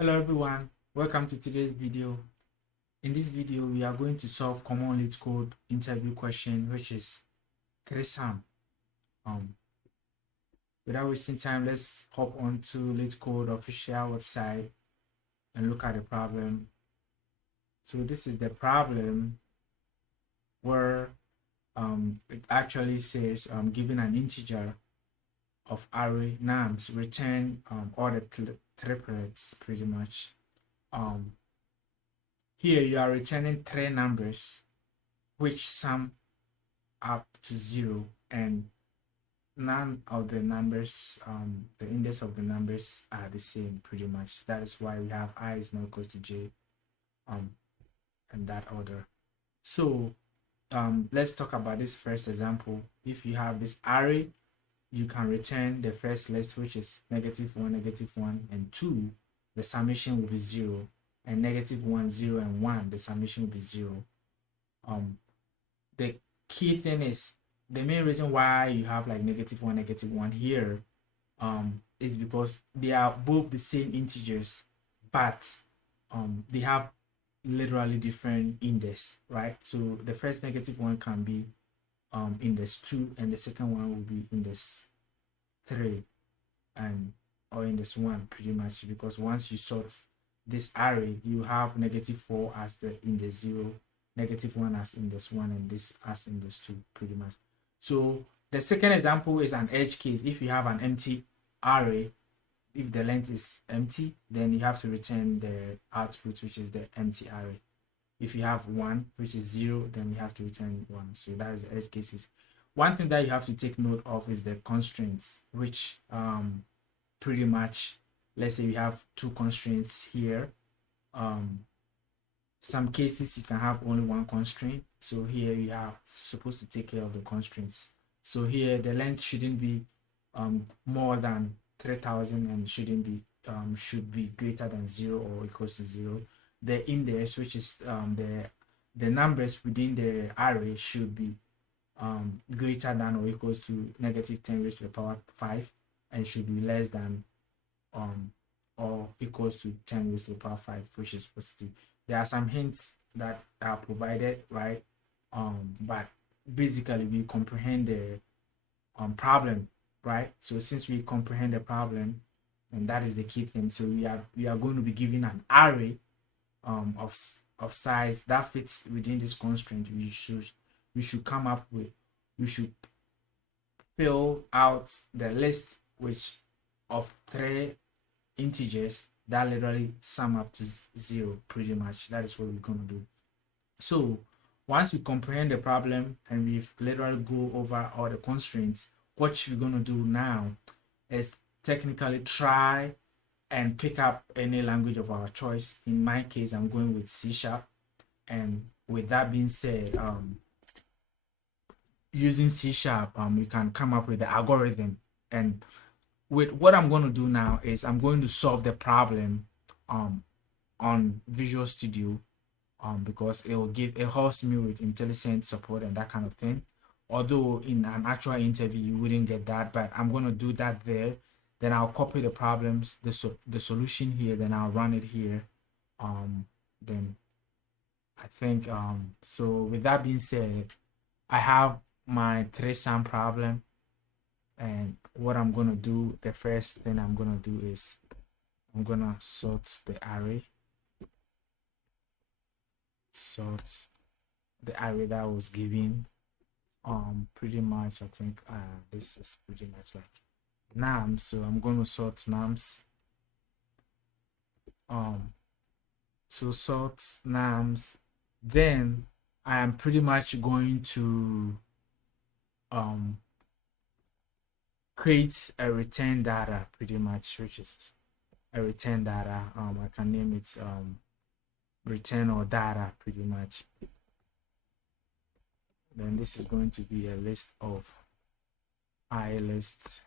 Hello everyone, welcome to today's video. In this video, we are going to solve common LeetCode interview question, which is threesome. Without wasting time, let's hop on to LeetCode official website and look at the problem. So this is the problem where it actually says given an integer of array nums, return all the triplets pretty much. Here you are returning three numbers which sum up to 0, and none of the numbers, the index of the numbers are the same pretty much. That is why we have I is not equal to j, in that order. So let's talk about this first example. If you have this array, you can return the first list, which is -1, and 2. The summation will be 0, and -1, 0, and 1. The summation will be 0. The key thing is the main reason why you have like -1 here is because they are both the same integers, but they have literally different index, right? So the first -1 can be index 2, and the second one will be index 3 and or index 1 pretty much, because once you sort this array, you have -4 as the index 0, -1 as index 1, and this as index 2 pretty much. So the second example is an edge case. If you have an empty array, if the length is empty, then you have to return the output, which is the empty array. If you have 1, which is 0, then you have to return 1. So that is the edge cases. One thing that you have to take note of is the constraints, which pretty much, let's say we have 2 constraints here. Some cases you can have only 1 constraint. So here you are supposed to take care of the constraints. So here the length shouldn't be more than 3000 and should be greater than 0 or equals to 0. The index, which is the numbers within the array, should be greater than or equals to -10 raised to the power 5, and should be less than or equals to 10 raised to the power 5, which is positive. There are some hints that are provided, right? But basically we comprehend the problem, right? So since we comprehend the problem, and that is the key thing, so we are going to be given an array of size that fits within this constraint. We should come up with, we should fill out the list which of 3 integers that literally sum up to 0 pretty much. That is what we're going to do. So once we comprehend the problem and we've literally go over all the constraints, what we're going to do now is technically try and pick up any language of our choice. In my case, I'm going with C#. And with that being said, using C#, we can come up with the algorithm. And with what I'm going to do now is I'm going to solve the problem on Visual Studio, because it helps me with IntelliSense support and that kind of thing. Although in an actual interview you wouldn't get that, but I'm going to do that there. Then I'll copy the problems, the solution here, then I'll run it here. Then I think so with that being said, I have my threesome problem, and what I'm gonna do, the first thing I'm gonna do is I'm gonna sort the array that was given. Pretty much I think this is pretty much like nums, so I'm going to sort nums. So sort nums, then I am pretty much going to create a return data pretty much, which is a return data. I can name it return or data pretty much. Then this is going to be a list of list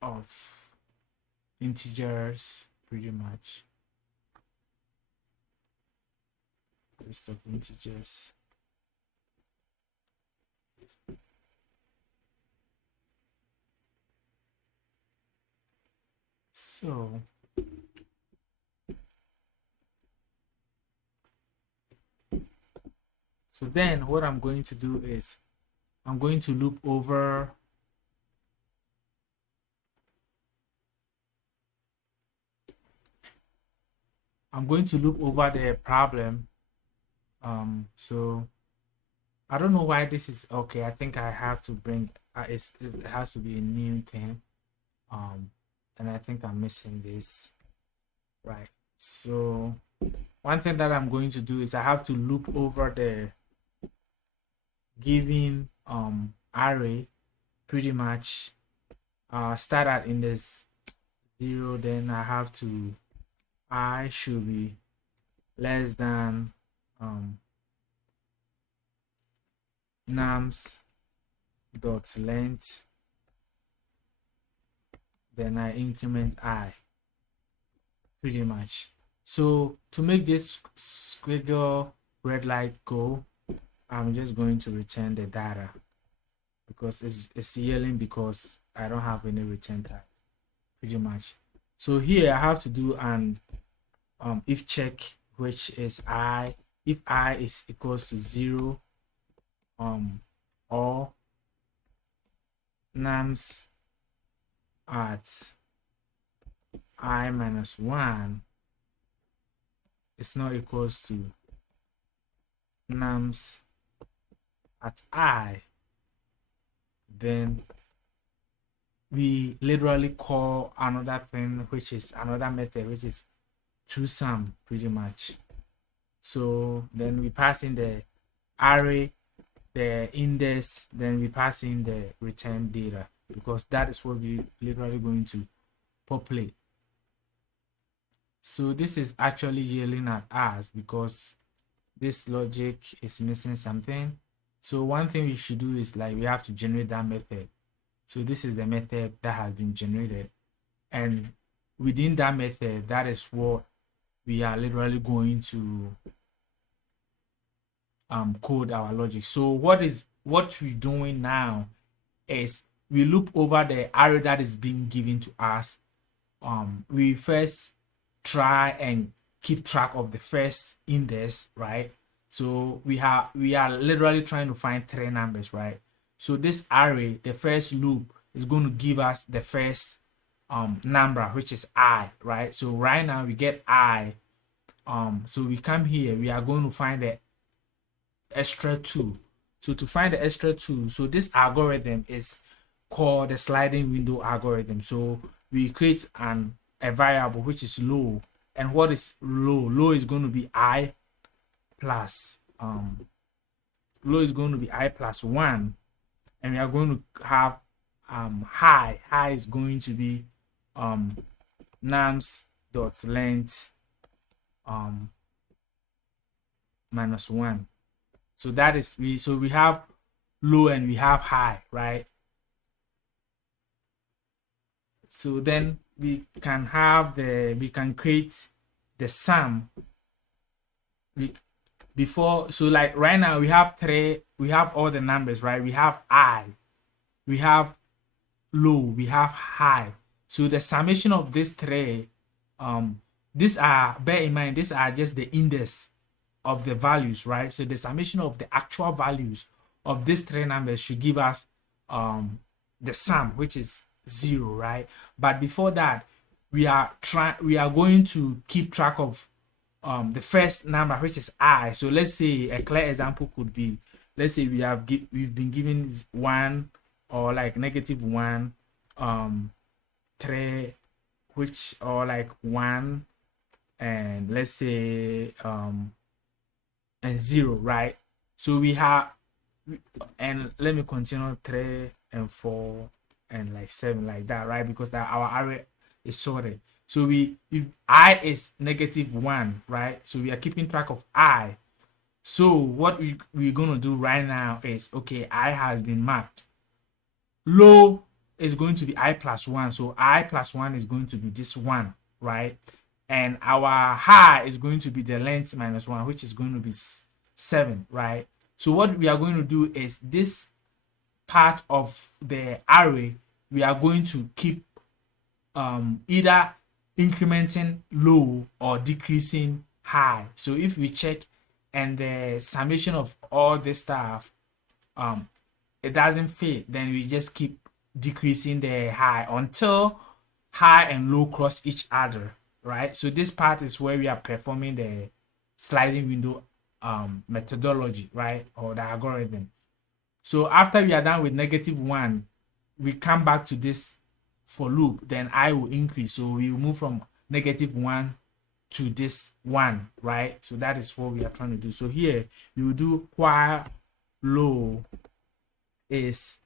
of integers pretty much, list of integers. So then what I'm going to do is I'm going to loop over the problem. So I don't know why this is okay. I think I have to bring it has to be a new thing. And I think I'm missing this, right? So one thing that I'm going to do is I have to loop over the given array pretty much. Start at index 0, then I have to I should be less than nums dot length, then I increment I pretty much. So to make this squiggle red light go, I'm just going to return the data because it's yelling because I don't have any return type pretty much. So here I have to do an if check, which is I, if I is equals to 0 or nums at I minus 1 is not equals to nums at I, then we literally call another thing, which is another method, which is toSum pretty much. So then we pass in the array, the index, then we pass in the return data, because that is what we literally going to populate. So this is actually yelling at us because this logic is missing something. So one thing we should do is like we have to generate that method. So this is the method that has been generated, and within that method, that is what we are literally going to code our logic. So what we're doing now is we loop over the array that is being given to us. We first try and keep track of the first index, right? So we are literally trying to find 3 numbers, right? So this array, the first loop, is going to give us the first number, which is I, right? So right now we get I. So we come here, we are going to find the extra 2. So to find the extra 2, so this algorithm is called the sliding window algorithm. So we create a variable which is low, and what is low? Low is going to be I plus low is going to be I plus 1, and we are going to have high is going to be nums dot length minus 1. So that is we have low and we have high, right? So then we can create the sum before. So like right now we have all the numbers, right? We have I, we have low, we have high. So the summation of these 3, bear in mind, these are just the index of the values, right? So the summation of the actual values of these 3 numbers should give us the sum, which is 0, right? But before that, we are going to keep track of the first number, which is I. So let's say a clear example could be, let's say we've been given 1 or like -1, 3, which or like 1, and let's say and 0, right? So we have, and let me continue 3 and 4 and like 7, like that, right? Because our array is sorted. So if I is -1, right? So we are keeping track of I. So what we're gonna do right now is, okay, I has been marked. Low is going to be I plus 1. So I plus 1 is going to be this 1, right? And our high is going to be the length minus 1, which is going to be 7, right? So what we are going to do is this part of the array, we are going to keep either incrementing low or decreasing high. So if we check and the summation of all this stuff, it doesn't fit, then we just keep decreasing the high until high and low cross each other, right? So this part is where we are performing the sliding window methodology, right, or the algorithm. So after we are done with -1, we come back to this for loop, then I will increase. So we will move from -1 to this 1, right? So that is what we are trying to do. So here we will do while low is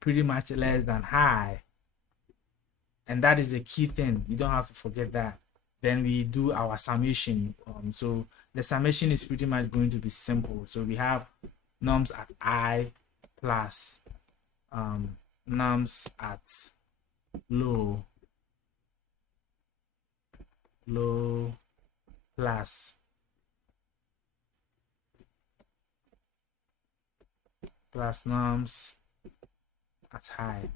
pretty much less than high, and that is a key thing. You don't have to forget that. Then we do our summation. So the summation is pretty much going to be simple. So we have nums at I plus nums at low plus nums at high.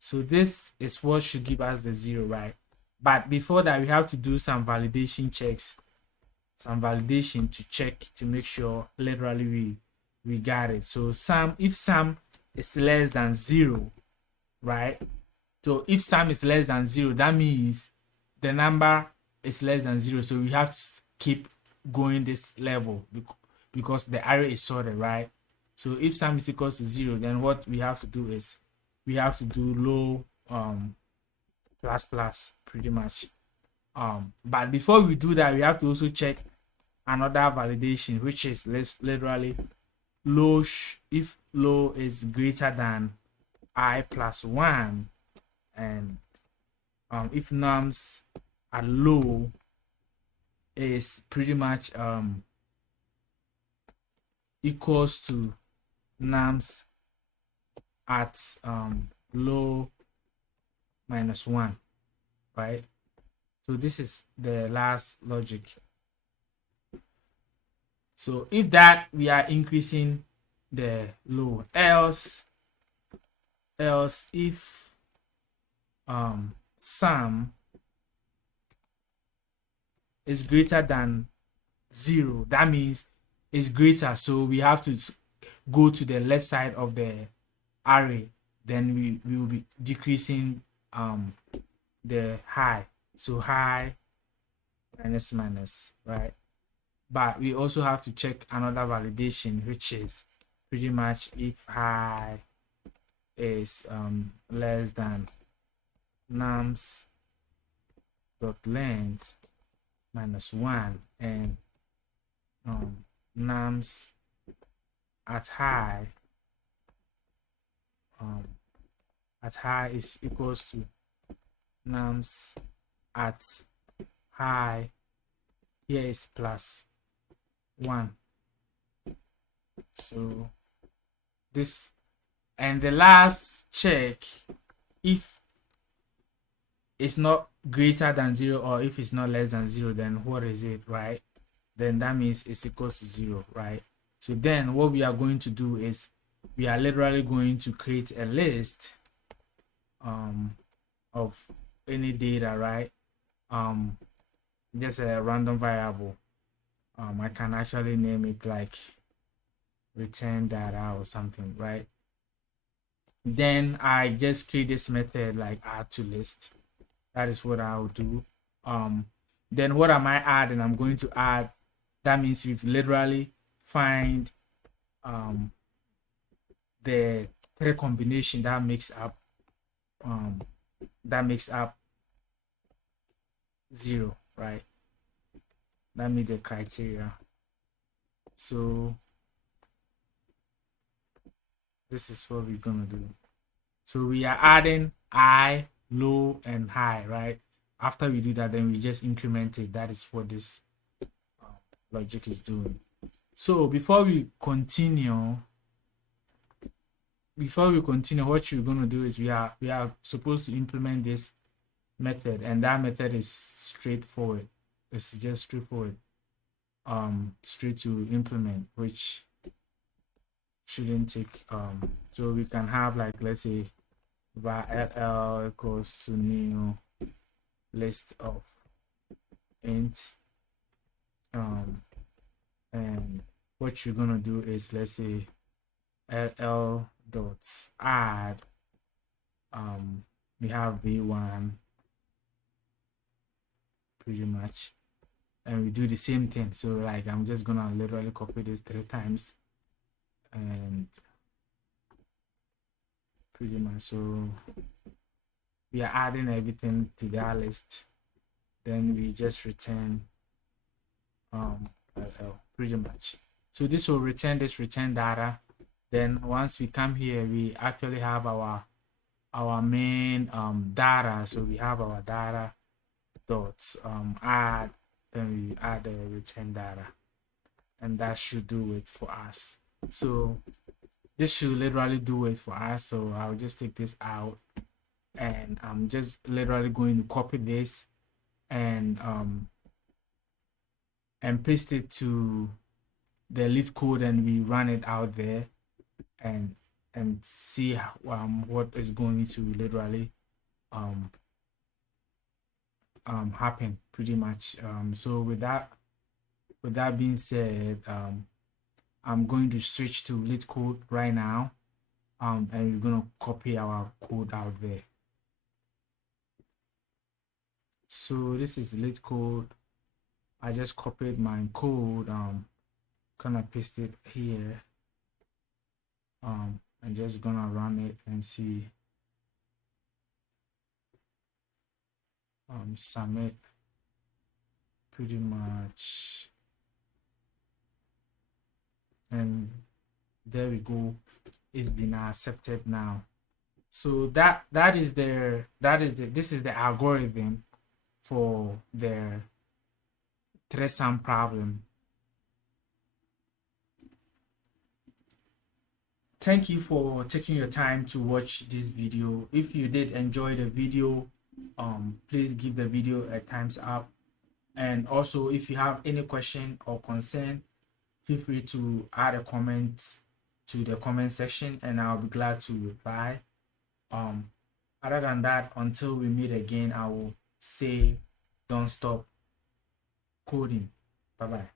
So this is what should give us the 0, right? But before that, we have to do some validation checks, some validation to check to make sure literally we got it. So if sum is less than 0, right? So if sum is less than 0, that means the number is less than 0. So we have to keep going this level because the array is sorted, right? So if sum is equals to 0, then what we have to do is we have to do low plus plus pretty much. But before we do that, we have to also check another validation, which is literally low if low is greater than I plus 1, and if nums at low is pretty much equals to nums at low minus 1, right? So this is the last logic. So if that, we are increasing the low. Else if sum is greater than 0, that means it's greater, so we have to go to the left side of the array. Then we will be decreasing the high. So high minus minus, right? But we also have to check another validation, which is pretty much if high is less than nums dot length minus 1, and nums at high is equals to nums at high here is plus 1. So this, and the last check, if it's not greater than 0 or if it's not less than 0, then what is it, right? Then that means it's equals to 0, right? So then what we are going to do is we are literally going to create a list of any data, right? Just a random variable. I can actually name it like return data or something, right? Then I just create this method like add to list. That is what I'll do. Then what am I adding? I'm going to add, that means we've literally find the 3 combination that makes up 0, right? That meets the criteria. So this is what we're gonna do. So we are adding I, low, and high, right? After we do that, then we just increment it. That is what this logic is doing. So before we continue, what you're going to do is we are supposed to implement this method, and that method is straightforward. It's just straightforward, straight to implement, which shouldn't take so we can have, like, let's say var ll equals to new list of int, and what you're gonna do is, let's say ll dot add, we have v1 pretty much, and we do the same thing. So like I'm just gonna literally copy this 3 times and pretty much, so we are adding everything to that list, then we just return pretty much. So this will return this return data. Then once we come here, we actually have our main data. So we have our data dots add, then we add the return data, and that should do it for us. So this should literally do it for us. So I'll just take this out, and I'm just literally going to copy this and paste it to the LeetCode, and we run it out there and see what is going to literally happen pretty much. So with that being said, I'm going to switch to LeetCode right now, and we're gonna copy our code out there. So this is LeetCode. I just copied my code, gonna paste it here, I'm just gonna run it and see. Submit, pretty much, and there we go, it's been accepted now. So this is the algorithm for the threesome problem. Thank you for taking your time to watch this video. If you did enjoy the video, please give the video a thumbs up, and also if you have any question or concern, feel free to add a comment to the comment section, and I'll be glad to reply. Other than that, until we meet again, I will say don't stop coding. Bye bye.